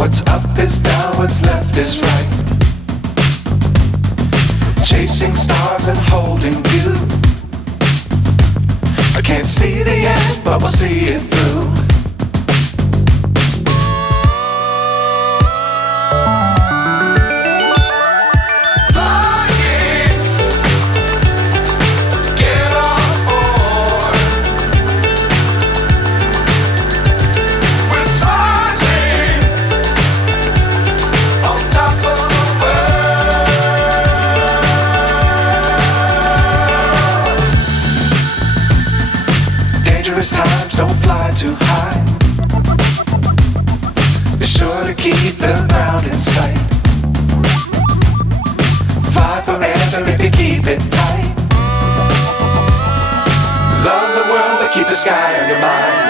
What's up is down, what's left is right. Chasing stars and holding you. I can't see the end, but we'll see it through. Times don't fly too high. Be sure to keep the ground in sight. Fly forever if you keep it tight. Love the world but keep the sky on your mind.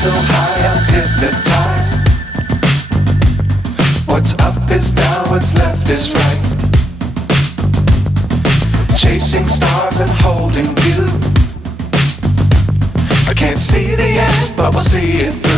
So high I'm hypnotized. What's up is down, what's left is right. Chasing stars and holding you. I can't see the end, but we'll see it through.